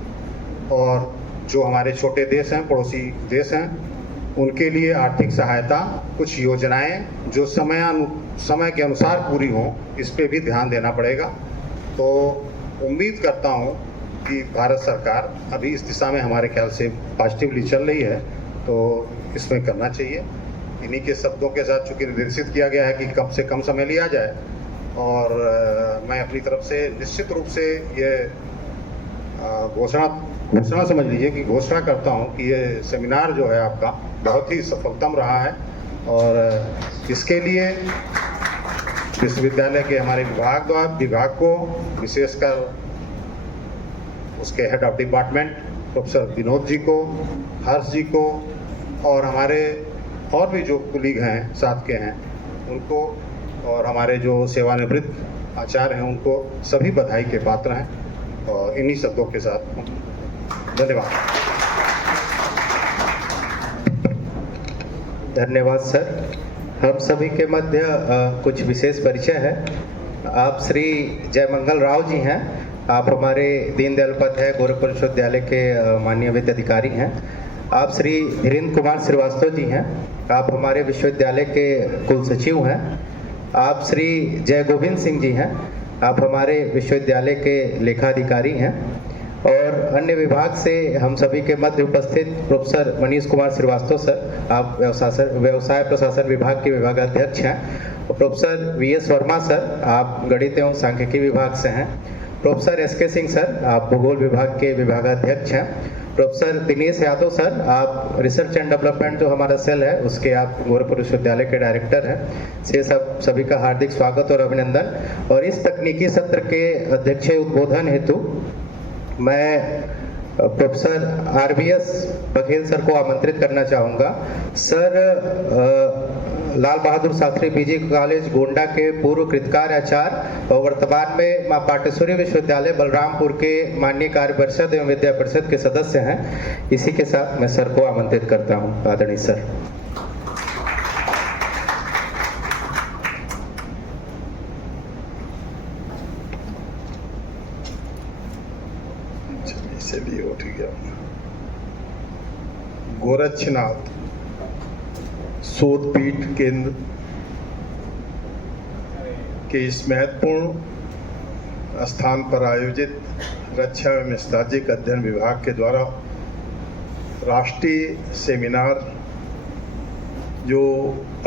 और जो हमारे छोटे देश हैं, पड़ोसी देश हैं, उनके लिए आर्थिक सहायता, कुछ योजनाएं जो समय के अनुसार पूरी हों, इस पे भी ध्यान देना पड़ेगा। तो उम्मीद करता हूं कि भारत सरकार अभी इस दिशा में हमारे ख्याल से पॉजिटिवली चल रही है, तो इसमें करना चाहिए। इन्हीं के शब्दों के साथ चूँकि निर्देशित किया गया है कि कम से कम समय लिया जाए, और मैं अपनी तरफ से निश्चित रूप से ये घोषणा समझ लीजिए कि घोषणा करता हूँ कि ये सेमिनार जो है आपका बहुत ही सफलतम रहा है। और इसके लिए विश्वविद्यालय के हमारे विभाग को, विशेषकर उसके head of department professor Vinod ji को, हर्ष जी को, और हमारे और भी जो कुलीग हैं, साथ के हैं, उनको, और हमारे जो सेवानिवृत्त आचार्य हैं, उनको सभी बधाई के पात्र हैं। और इन्हीं शब्दों के साथ धन्यवाद। धन्यवाद सर। हम सभी के मध्य कुछ विशेष परिचय है। आप श्री जयमंगल राव जी हैं। आप हमारे दीनदयाल उपाध्याय गोरखपुर विश्वविद्यालय के माननीय वित्त अधिकारी हैं। आप श्री धीरेन्द्र कुमार श्रीवास्तव जी हैं। आप हमारे विश्वविद्यालय के कुल सचिव हैं। आप श्री जय गोविंद सिंह जी हैं। आप हमारे विश्वविद्यालय के लेखाधिकारी हैं। और अन्य विभाग से हम सभी के मध्य उपस्थित प्रोफेसर मनीष कुमार श्रीवास्तव सर, आप व्यवसाय प्रशासन विभाग के विभागाध्यक्ष हैं। प्रोफेसर वीएस वर्मा सर, आप गणित एवं सांख्यिकी विभाग से हैं। प्रोफेसर एसके सिंह सर, आप भूगोल विभाग के विभागाध्यक्ष हैं। प्रोफेसर दिनेश यादव सर, आप रिसर्च एंड डेवलपमेंट जो हमारा सेल है उसके आप गोरखपुर विश्वविद्यालय के डायरेक्टर हैं। से सभी का हार्दिक स्वागत और अभिनंदन। और इस तकनीकी सत्र के अध्यक्षीय उद्बोधन हेतु मैं प्रोफेसर आरबीएस बघेल सर को आमंत्रित करना चाहूँगा। Sir Lal Bahadur Shastri PG college Gonda के पूर्व कृतकार आचार्य और वर्तमान में मां पाटेश्वरी विश्वविद्यालय बलरामपुर के माननीय कार्य परिषद एवं विद्या परिषद के सदस्य हैं। इसी के साथ मैं सर को आमंत्रित करता हूँ। आदरणीय सर। गोरक्षनाथ शोधपीठ केंद्र के इस महत्वपूर्ण स्थान पर आयोजित रक्षा एवं स्ट्रैटेजिक अध्ययन विभाग के द्वारा राष्ट्रीय सेमिनार जो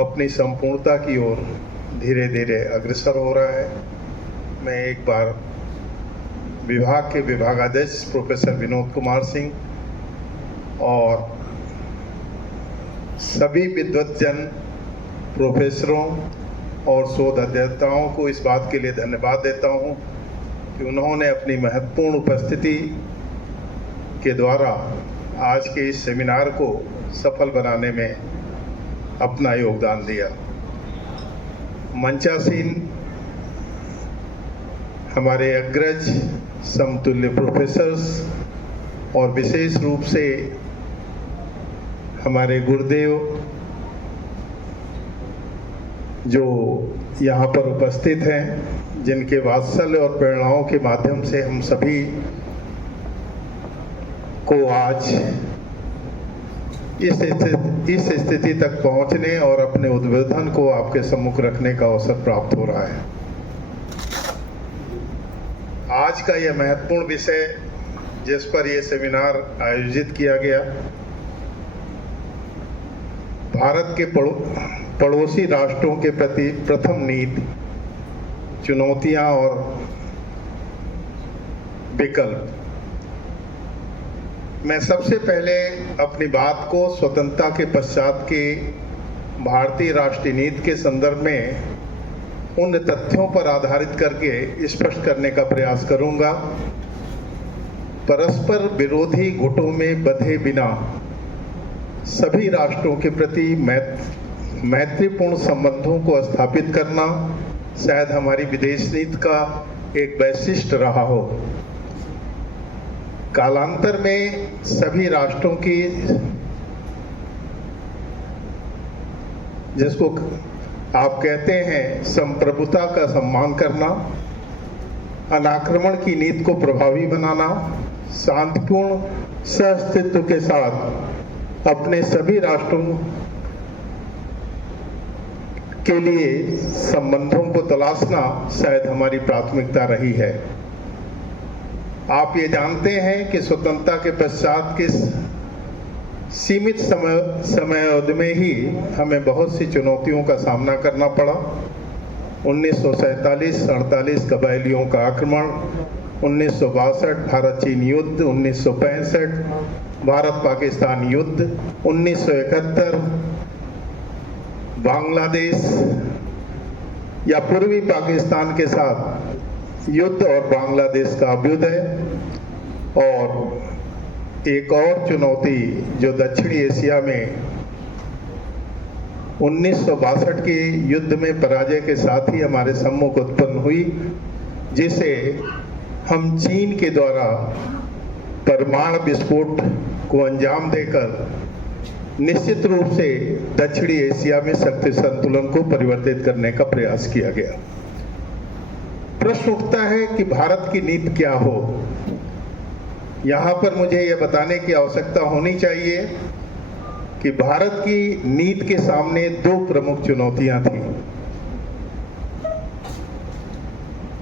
अपनी संपूर्णता की ओर धीरे धीरे अग्रसर हो रहा है, मैं एक बार विभाग के विभागाध्यक्ष प्रोफेसर विनोद कुमार सिंह और सभी विद्वतजन प्रोफेसरों और शोध अध्येताओं को इस बात के लिए धन्यवाद देता हूं कि उन्होंने अपनी महत्वपूर्ण उपस्थिति के द्वारा आज के इस सेमिनार को सफल बनाने में अपना योगदान दिया। मंचासीन हमारे अग्रज समतुल्य प्रोफेसर्स और विशेष रूप से हमारे गुरुदेव जो यहाँ पर उपस्थित हैं, जिनके वात्सल्य और प्रेरणाओं के माध्यम से हम सभी को आज इस स्थिति तक पहुंचने और अपने उद्बोधन को आपके सम्मुख रखने का अवसर प्राप्त हो रहा है। आज का यह महत्वपूर्ण विषय जिस पर यह सेमिनार आयोजित किया गया, भारत के पड़ोसी राष्ट्रों के प्रति प्रथम नीति, चुनौतियां और विकल्प। मैं सबसे पहले अपनी बात को स्वतंत्रता के पश्चात के भारतीय राष्ट्रीय नीति के संदर्भ में उन तथ्यों पर आधारित करके स्पष्ट करने का प्रयास करूंगा। परस्पर विरोधी गुटों में बंधे बिना सभी राष्ट्रों के प्रति मैत्रीपूर्ण संबंधों को स्थापित करना शायद हमारी विदेश नीति का एक वैशिष्ट्य रहा हो। कालांतर में सभी राष्ट्रों की, जिसको आप कहते हैं संप्रभुता का सम्मान करना, अनाक्रमण की नीति को प्रभावी बनाना, शांतिपूर्ण सहअस्तित्व के साथ अपने सभी राष्ट्रों के लिए संबंधों को तलाशना शायद हमारी प्राथमिकता रही है। आप ये जानते हैं कि स्वतंत्रता के पश्चात के सीमित समय अवधि में ही हमें बहुत सी चुनौतियों का सामना करना पड़ा। 1947-48 कबायलियों का आक्रमण, 1962 भारत चीन युद्ध, 1965 भारत पाकिस्तान युद्ध, 1971 बांग्लादेश या पूर्वी पाकिस्तान के साथ युद्ध और बांग्लादेश का अभ्युदय, और एक और चुनौती जो दक्षिणी एशिया में 1962 के युद्ध में पराजय के साथ ही हमारे सम्मुख उत्पन्न हुई, जिसे हम चीन के द्वारा परमाणु विस्फोट को अंजाम देकर निश्चित रूप से दक्षिणी एशिया में शक्ति संतुलन को परिवर्तित करने का प्रयास किया गया। प्रश्न उठता है कि भारत की नीति क्या हो। यहाँ पर मुझे यह बताने की आवश्यकता होनी चाहिए कि भारत की नीति के सामने दो प्रमुख चुनौतियां थी।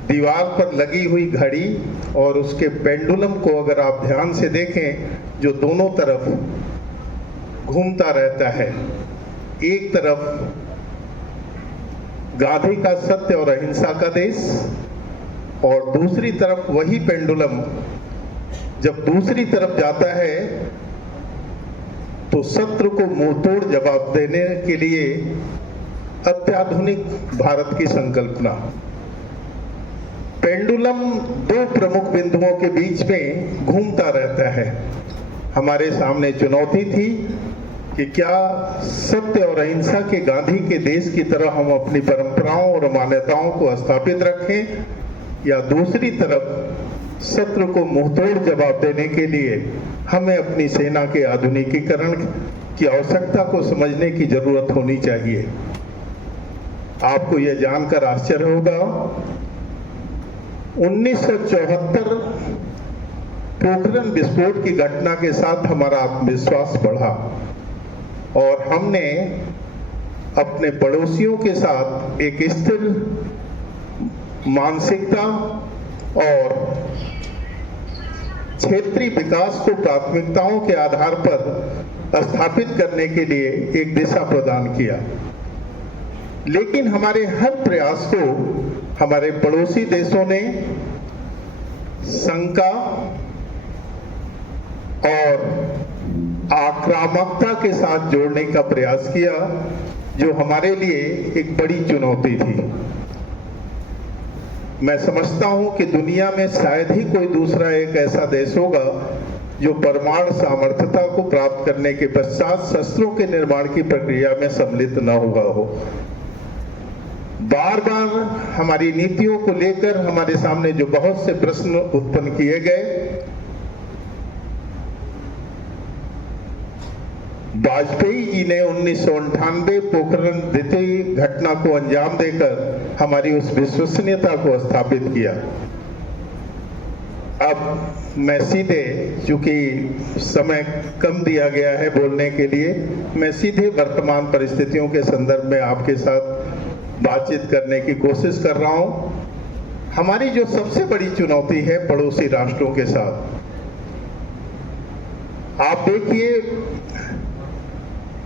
दीवार पर लगी हुई घड़ी और उसके पेंडुलम को अगर आप ध्यान से देखें, जो दोनों तरफ घूमता रहता है, एक तरफ गांधी का सत्य और अहिंसा का देश, और दूसरी तरफ वही पेंडुलम जब दूसरी तरफ जाता है तो शत्रु को मुंहतोड़ जवाब देने के लिए अत्याधुनिक भारत की संकल्पना। पेंडुलम दो प्रमुख बिंदुओं के बीच में घूमता रहता है। हमारे सामने चुनौती थी कि क्या सत्य और अहिंसा के गांधी के देश की तरह हम अपनी परंपराओं और मान्यताओं को स्थापित रखें, या दूसरी तरफ शत्रु को मुंहतोड़ जवाब देने के लिए हमें अपनी सेना के आधुनिकीकरण की आवश्यकता को समझने की जरूरत होनी चाहिए। आपको यह जानकर आश्चर्य होगा, 1974 पोखरण विस्फोट की घटना के साथ हमारा आत्मविश्वास बढ़ा और हमने अपने पड़ोसियों के साथ एक स्थिर मानसिकता और क्षेत्रीय विकास को प्राथमिकताओं के आधार पर स्थापित करने के लिए एक दिशा प्रदान किया। लेकिन हमारे हर प्रयास को हमारे पड़ोसी देशों ने शंका और आक्रामकता के साथ जोड़ने का प्रयास किया, जो हमारे लिए एक बड़ी चुनौती थी। मैं समझता हूं कि दुनिया में शायद ही कोई दूसरा एक ऐसा देश होगा जो परमाणु सामर्थ्यता को प्राप्त करने के पश्चात शस्त्रों के निर्माण की प्रक्रिया में सम्मिलित न हुआ हो। बार बार हमारी नीतियों को लेकर हमारे सामने जो बहुत से प्रश्न उत्पन्न किए गए, वाजपेयी जी ने 1998 पोखरण द्वितीय घटना को अंजाम देकर हमारी उस विश्वसनीयता को स्थापित किया। अब मैं सीधे, चूंकि समय कम दिया गया है बोलने के लिए, मैं सीधे वर्तमान परिस्थितियों के संदर्भ में आपके साथ बातचीत करने की कोशिश कर रहा हूं। हमारी जो सबसे बड़ी चुनौती है पड़ोसी राष्ट्रों के साथ, आप देखिए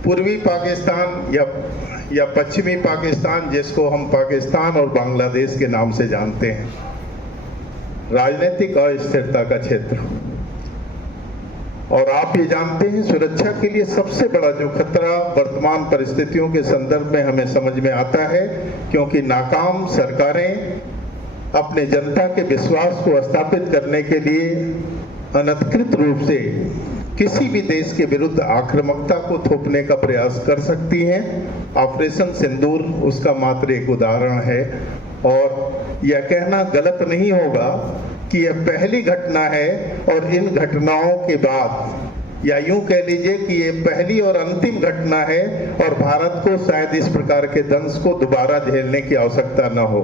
पूर्वी पाकिस्तान या पश्चिमी पाकिस्तान, जिसको हम पाकिस्तान और बांग्लादेश के नाम से जानते हैं, राजनीतिक अस्थिरता का क्षेत्र। और आप ये जानते हैं सुरक्षा के लिए सबसे बड़ा जो खतरा वर्तमान परिस्थितियों के संदर्भ में हमें समझ में आता है, क्योंकि नाकाम सरकारें अपने जनता के विश्वास को स्थापित करने के लिए अनधिकृत रूप से किसी भी देश के विरुद्ध आक्रामकता को थोपने का प्रयास कर सकती हैं। ऑपरेशन सिंदूर उसका मात्र एक उदाहरण है। और यह कहना गलत नहीं होगा कि यह पहली घटना है और इन घटनाओं के बाद, या यूं कह लीजिए कि ये पहली और अंतिम घटना है और भारत को शायद इस प्रकार के दंश को दोबारा झेलने की आवश्यकता न हो।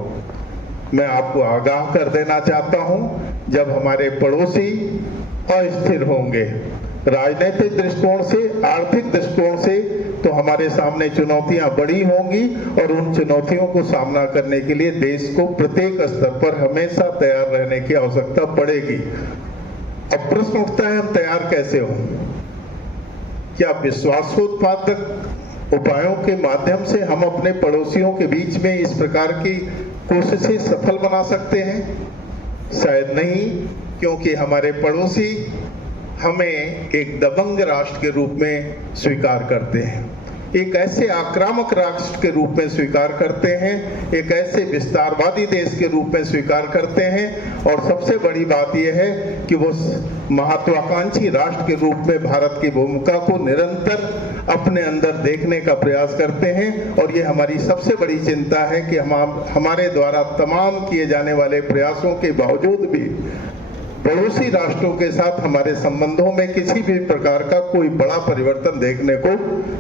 मैं आपको आगाह कर देना चाहता हूं, जब हमारे पड़ोसी अस्थिर होंगे राजनीतिक दृष्टिकोण से, आर्थिक दृष्टिकोण से, तो हमारे सामने चुनौतियां बड़ी होंगी और उन चुनौतियों को सामना करने के लिए देश को प्रत्येक स्तर पर हमेशा तैयार रहने की आवश्यकता पड़ेगी। अब प्रश्न उठता है, हम तैयार कैसे हों? क्या विश्वासोत्पादक उपायों के माध्यम से हम अपने पड़ोसियों के बीच में इस प्रकार की कोशिशें सफल बना सकते हैं? शायद नहीं, क्योंकि हमारे पड़ोसी हमें एक दबंग राष्ट्र के रूप में स्वीकार करते हैं, एक ऐसे आक्रामक राष्ट्र के रूप में स्वीकार करते हैं, एक ऐसे विस्तारवादी देश के रूप में स्वीकार करते हैं, और सबसे बड़ी बात यह है कि वो महत्वाकांक्षी राष्ट्र के रूप में भारत की भूमिका को निरंतर अपने अंदर देखने का प्रयास करते हैं। और ये हमारी सबसे बड़ी चिंता है कि हमारे द्वारा तमाम किए जाने वाले प्रयासों के बावजूद भी पड़ोसी राष्ट्रों के साथ हमारे संबंधों में किसी भी प्रकार का कोई बड़ा परिवर्तन देखने को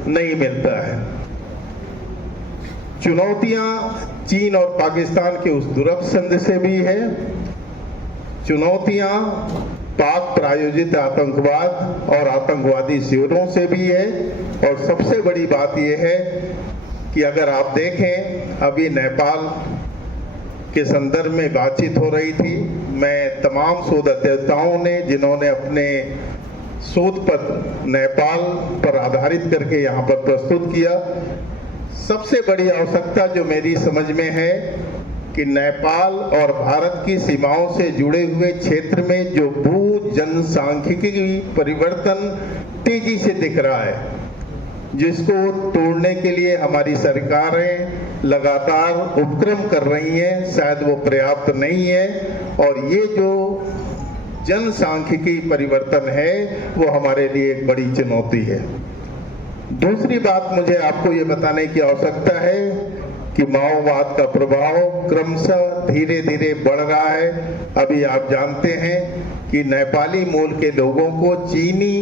नहीं मिलता है। चुनौतियां चीन और पाकिस्तान के उस दुर्लभ संधि से भी है, चुनौतियां पाक प्रायोजित आतंकवाद और आतंकवादी शिविरों से भी है। और सबसे बड़ी बात यह है कि अगर आप देखें, अभी नेपाल के संदर्भ में बातचीत हो रही थी, मैं तमाम शोध अध्येताओं ने जिन्होंने अपने शोध पत्र नेपाल पर आधारित करके यहाँ पर प्रस्तुत किया, सबसे बड़ी आवश्यकता जो मेरी समझ में है कि नेपाल और भारत की सीमाओं से जुड़े हुए क्षेत्र में जो भू जनसांख्यिकी परिवर्तन तेजी से दिख रहा है, जिसको तोड़ने के लिए हमारी सरकारें लगातार उपक्रम कर रही हैं, शायद वो पर्याप्त नहीं है। और ये जो जनसांख्यिकी परिवर्तन है वो हमारे लिए एक बड़ी चुनौती है। दूसरी बात मुझे आपको ये बताने की आवश्यकता है कि माओवाद का प्रभाव क्रमशः धीरे धीरे बढ़ रहा है। अभी आप जानते हैं कि नेपाली मूल के लोगों को चीनी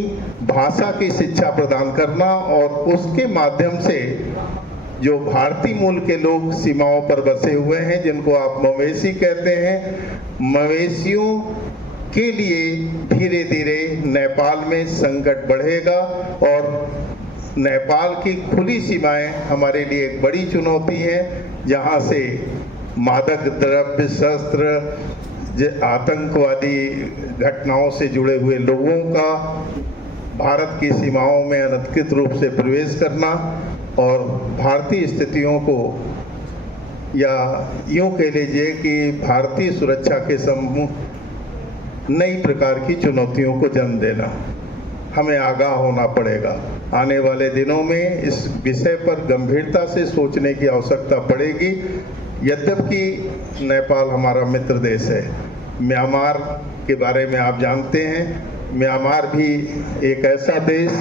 भाषा की शिक्षा प्रदान करना और उसके माध्यम से जो भारतीय मूल के लोग सीमाओं पर बसे हुए हैं, जिनको आप मवेशी कहते हैं, मवेशियों के लिए धीरे धीरे नेपाल में संकट बढ़ेगा और नेपाल की खुली सीमाएं हमारे लिए एक बड़ी चुनौती है, जहां से मादक द्रव्य, शस्त्र, आतंकवादी घटनाओं से जुड़े हुए लोगों का भारत की सीमाओं में अनधिकृत रूप से प्रवेश करना और भारतीय स्थितियों को, या यूं कह लीजिए कि भारतीय सुरक्षा के समूह नई प्रकार की चुनौतियों को जन्म देना, हमें आगाह होना पड़ेगा। आने वाले दिनों में इस विषय पर गंभीरता से सोचने की आवश्यकता पड़ेगी। यद्यपि नेपाल हमारा मित्र देश है, म्यांमार के बारे में आप जानते हैं, म्यांमार भी एक ऐसा देश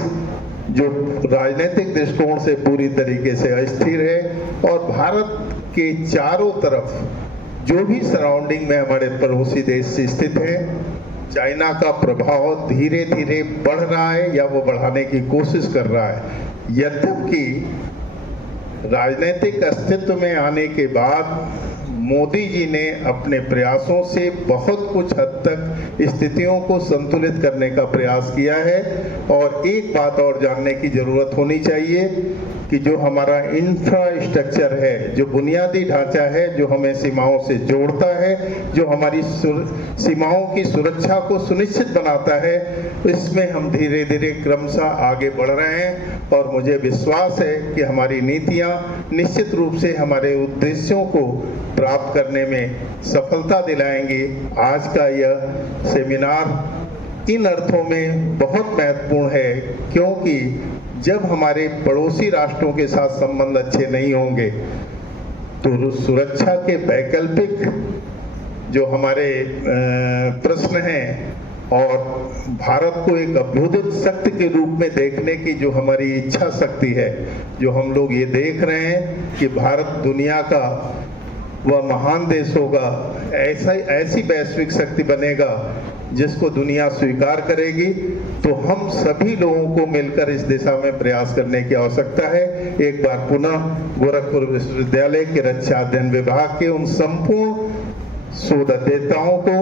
जो राजनीतिक दृष्टिकोण से पूरी तरीके से अस्थिर है और भारत के चारों तरफ जो भी सराउंडिंग में हमारे पड़ोसी देश स्थित है, चाइना का प्रभाव धीरे धीरे बढ़ रहा है या वो बढ़ाने की कोशिश कर रहा है। यद्यपि राजनीतिक अस्तित्व में आने के बाद मोदी जी ने अपने प्रयासों से बहुत कुछ हद तक स्थितियों को संतुलित करने का प्रयास किया है। और एक बात और जानने की जरूरत होनी चाहिए कि जो हमारा इंफ्रास्ट्रक्चर है, जो बुनियादी ढांचा है, जो हमें सीमाओं से जोड़ता है, जो हमारी सीमाओं की सुरक्षा को सुनिश्चित बनाता है, इसमें हम धीरे धीरे क्रमशः आगे बढ़ रहे हैं और मुझे विश्वास है कि हमारी नीतियां निश्चित रूप से हमारे उद्देश्यों को प्राप्त करने में सफलता दिलाएंगी। आज का यह सेमिनार इन अर्थों में बहुत महत्वपूर्ण है क्योंकि जब हमारे पड़ोसी राष्ट्रों के साथ संबंध अच्छे नहीं होंगे तो सुरक्षा के वैकल्पिक जो हमारे प्रश्न हैं और भारत को एक अभ्युदय शक्ति के रूप में देखने की जो हमारी इच्छा शक्ति है, जो हम लोग ये देख रहे हैं कि भारत दुनिया का वह महान देश होगा, ऐसी वैश्विक शक्ति बनेगा जिसको दुनिया स्वीकार करेगी, तो हम सभी लोगों को मिलकर इस दिशा में प्रयास करने की आवश्यकता है। एक बार पुनः गोरखपुर विश्वविद्यालय के रक्षा अध्ययन विभाग के उन संपूर्ण शोधकर्ताओं को,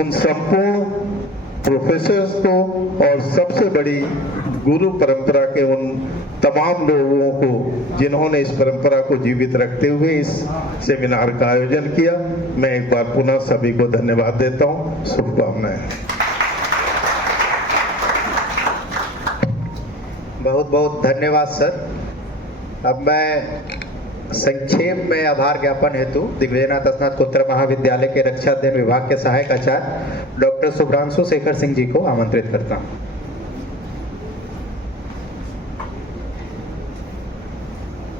उन संपूर्ण प्रोफेसर्स को और सबसे बड़ी गुरु परंपरा के उन तमाम लोगों को जिन्होंने इस परंपरा को जीवित रखते हुए इस सेमिनार का आयोजन किया, मैं एक बार पुनः सभी को धन्यवाद देता हूं। शुभकामनाएं। बहुत बहुत धन्यवाद सर। अब मैं संक्षेप में आभार ज्ञापन हेतु दिग्विजयनाथ स्नातकोत्तर महाविद्यालय के रक्षा अध्ययन विभाग के सहायक आचार्य डॉक्टर शुभ्रांशु शेखर सिंह जी को आमंत्रित करता हूं।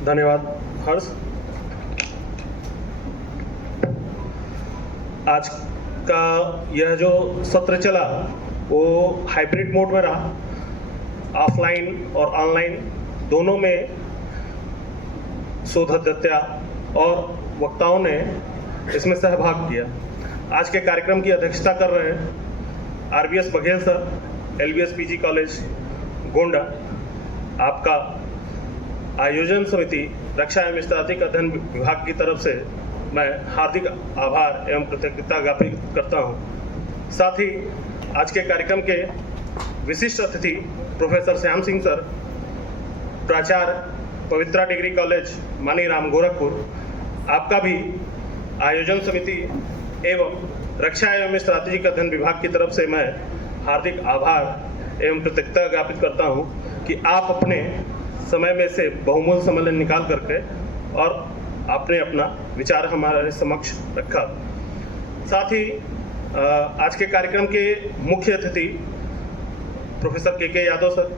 धन्यवाद हर्ष। आज का यह जो सत्र चला वो हाइब्रिड मोड में रहा, ऑफलाइन और ऑनलाइन दोनों में शोधकर्ता और वक्ताओं ने इसमें सहभाग किया। आज के कार्यक्रम की अध्यक्षता कर रहे हैं RBS Baghel sir, LBS PG college Gonda. आपका आयोजन समिति रक्षा एवं स्ट्रैटेजिक अध्ययन विभाग की तरफ से मैं हार्दिक आभार एवं कृतज्ञता ज्ञापित करता हूं। साथ ही आज के कार्यक्रम के विशिष्ट अतिथि प्रोफेसर श्याम सिंह सर, प्राचार्य पवित्रा डिग्री कॉलेज मानीराम गोरखपुर, आपका भी आयोजन समिति एवं रक्षा एवं स्ट्रैटेजिक अध्ययन विभाग की तरफ से मैं हार्दिक आभार एवं कृतज्ञता ज्ञापित करता हूं कि आप अपने समय में से बहुमूल्य समय निकाल करके और आपने अपना विचार हमारे समक्ष रखा। साथ ही आज के कार्यक्रम के मुख्य अतिथि प्रोफेसर के यादव सर,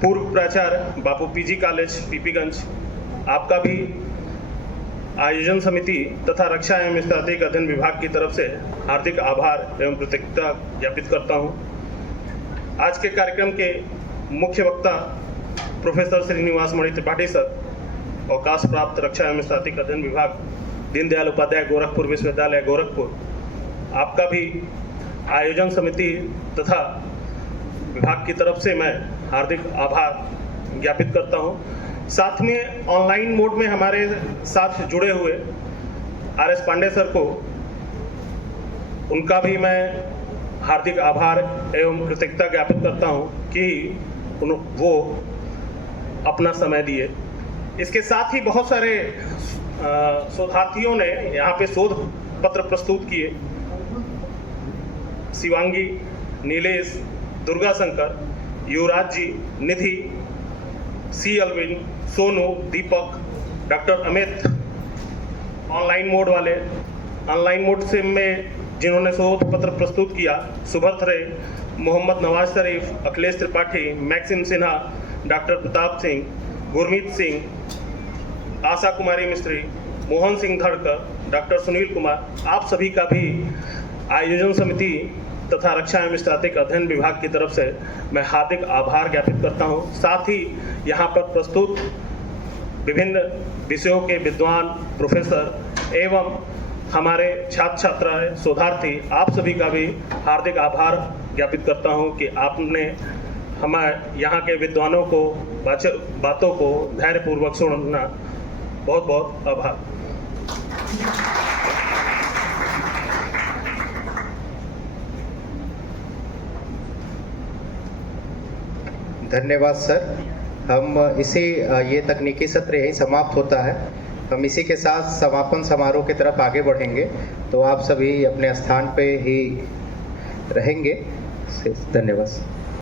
पूर्व प्राचार्य बापू पीजी कॉलेज पीपीगंज, आपका भी आयोजन समिति तथा रक्षा एवं स्ट्रैटेजिक अध्ययन विभाग की तरफ से हार्दिक आभार एवं कृतज्ञता ज्ञापित करता हूं। आज के कार्यक्रम के मुख्य वक्ता प्रोफेसर श्रीनिवास मणि त्रिपाठी सर, अवकाश प्राप्त रक्षा एवं स्ट्रैटेजिक अध्ययन विभाग, दीनदयाल उपाध्याय गोरखपुर विश्वविद्यालय गोरखपुर, आपका भी आयोजन समिति तथा विभाग की तरफ से मैं हार्दिक आभार ज्ञापित करता हूं। साथ में ऑनलाइन मोड में हमारे साथ जुड़े हुए आरएस पांडे सर को, उनका भी मैं हार्दिक आभार एवं कृतज्ञता ज्ञापित करता हूं कि वो अपना समय दिए। इसके साथ ही बहुत सारे शोधार्थियों ने यहाँ पे शोध पत्र प्रस्तुत किए। शिवांगी, नीलेश, दुर्गा शंकर, युवराज जी, निधि, सी अल्विन, सोनू, दीपक, डॉक्टर अमित, ऑनलाइन मोड वाले, ऑनलाइन मोड से में जिन्होंने शोध पत्र प्रस्तुत किया, सुभर्थ रे, मोहम्मद नवाज शरीफ, अखिलेश त्रिपाठी, मैक्सिम सिन्हा, डॉक्टर प्रताप सिंह, गुरमीत सिंह, आशा कुमारी मिस्त्री, मोहन सिंह धड़कर, डॉक्टर सुनील कुमार, आप सभी का भी आयोजन समिति तथा रक्षा एवं स्टैटिक अध्ययन विभाग की तरफ से मैं हार्दिक आभार ज्ञापित करता हूं। साथ ही यहाँ पर प्रस्तुत विभिन्न विषयों के विद्वान, प्रोफेसर एवं हमारे छात्र छात्राएं, शोधार्थी, आप सभी का भी हार्दिक आभार ज्ञापित करता हूं कि आपने हमारे यहाँ के विद्वानों को बातों को धैर्यपूर्वक सुनना। बहुत बहुत आभार। धन्यवाद सर। हम ये तकनीकी सत्र यही समाप्त होता है। हम इसी के साथ समापन समारोह की तरफ आगे बढ़ेंगे, तो आप सभी अपने स्थान पे ही रहेंगे। धन्यवाद।